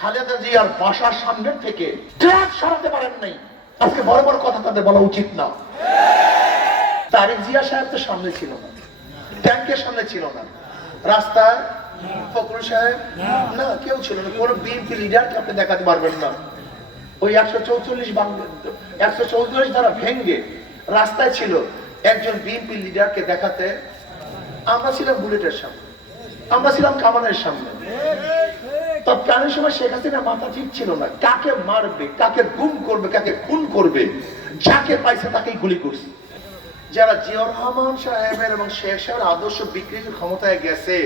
খালেদা জিয়ার বাসার সামনে থেকে ট্রাক সরাতে পারেন নাই। আজকে বড় বড় কথা তাদের বলা উচিত না। তারেক জিয়া সাহেব তো সামনে ছিল না। ট্যাঙ্কের সামনে ছিল না। রাস্তায় সাহেব? না, কেউ ছিল না। কোনো বিএনপি লিডারকে আপনি দেখাতে পারবেন না। ওই একশো চৌচল্লিশ একশো চৌচল্লিশ দ্বারা ভেঙ্গে রাস্তায় ছিল একজন বিএনপি লিডারকে দেখাতে। আমরা ছিলাম বুলেটের সামনে। আমরা ছিলাম কামানের সামনে। তৎকালীন সময় শেখ হাসিনা মাথা ঠিক ছিল না কাকে মারবে, কাকে গুম করবে, কাকে খুন করবে, যাকে পাইছে তাকেই গুলি করছে যারা জিয়র রহমান সাহেবের এবং শেখ সাহেবের আদর্শ বিক্রির ক্ষমতায় গেছে,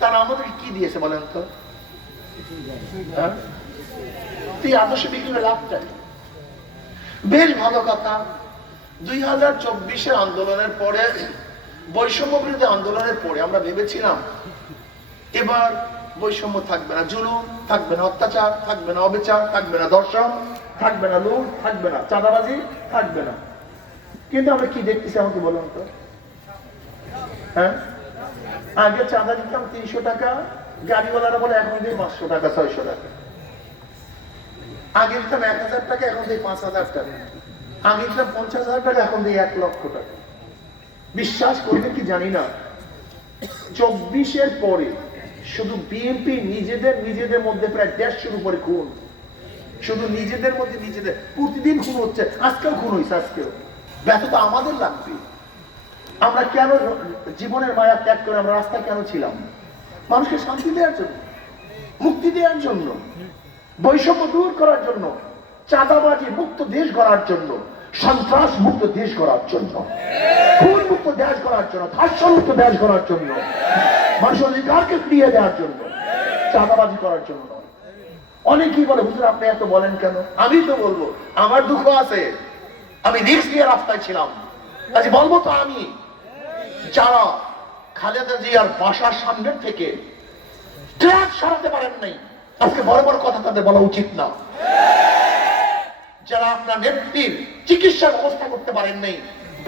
তারা আমাদেরকে কি দিয়েছে বলেন তো হ্যাঁ? আদর্শ বিক্রির লাভটা কি? বেশ ভালো কথা দুই হাজার চব্বিশের আন্দোলনের পরে বৈষম্য বিরোধী আন্দোলনের পরে আমরা ভেবেছিলাম, এবার বৈষম্য থাকবে না জুলুম, থাকবে না অত্যাচার, থাকবে না অবিচার, থাকবে না দর্শন থাকবে না লুট, থাকবে না চাঁদাবাজি, থাকবে না। কিন্তু আমরা কি দেখতেছি আমাকে বলুন তো? হ্যাঁ? আগে চাঁদা দিতাম তিনশো টাকা, গাড়িওয়ালারা বলে এখন দিই পাঁচশো টাকা, ছয়শো টাকা। আগে দিতাম এক হাজার টাকা, এখন দিই পাঁচ হাজার টাকা। আগে দিতাম পঞ্চাশ হাজার টাকা, এখন দিই এক লক্ষ টাকা। বিশ্বাস করবে কি জানি না। চব্বিশের পরে শুধু বিএনপি নিজেদের নিজেদের মধ্যে প্রায় দেড়শোর উপরে খুন। শুধু নিজেদের মধ্যে নিজেদের। প্রতিদিন খুন হচ্ছে। আজকেও খুন হয়েছে আজকেও। ব্যথা তো আমাদের লাগবে। আমরা কেন জীবনের মায়া ত্যাগ করে আমরা রাস্তায় কেন ছিলাম? মানুষকে শান্তি দেওয়ার জন্য, মুক্তি দেওয়ার জন্য, বৈষম্য দূর করার জন্য, চাঁদাবাজি মুক্ত দেশ গড়ার জন্য, সন্ত্রাস মুক্ত দেশ গড়ার জন্য, খুন মুক্ত দেশ গড়ার জন্য, ধর্ষণ মুক্ত দেশ গড়ার জন্য। মানুষের ফিরিয়ে দেওয়ার জন্য, চাঁদাবাজি করার জন্য অনেকেই বলে, হুজুর, আপনি এত বলেন কেন? আমি তো বলব, আমার দুঃখ আছে। আমি রিক্স নিয়ে রাস্তায় ছিলাম। আজ বলব তো আমি, যারা খালেদা জিয়ার বাসার সামনে থেকে ট্রাক সরাতে পারেন নাই, আজকে বড় বড় কথা তাদের বলা উচিত না। যারা আপনার নেত্রীর চিকিৎসার ব্যবস্থা করতে পারেন নাই,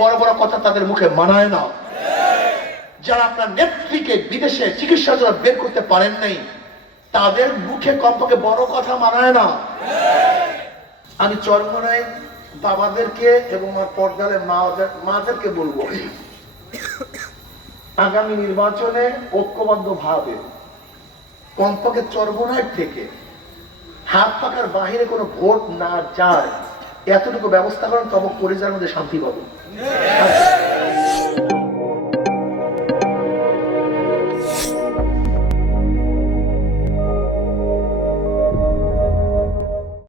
বড় বড় কথা তাদের মুখে মানায় না। যারা আপনার নেত্রীকে বিদেশে চিকিৎসার জন্য বের করতে পারেন নাই, তাদের মুখে কমপক্ষে বড় কথা মানায় না। আমি চরমনায় বাবাদেরকে এবং আমার পর্দারে মাদেরকে বলব, আগামী নির্বাচনে ঐক্যবদ্ধ ভাবে কমপক্ষে চরমনায় থেকে হাত পাকার বাহিরে কোনো ভোট না যায়। এতটুকু ব্যবস্থা করেন, তবে পরিজার মধ্যে শান্তি পাবো।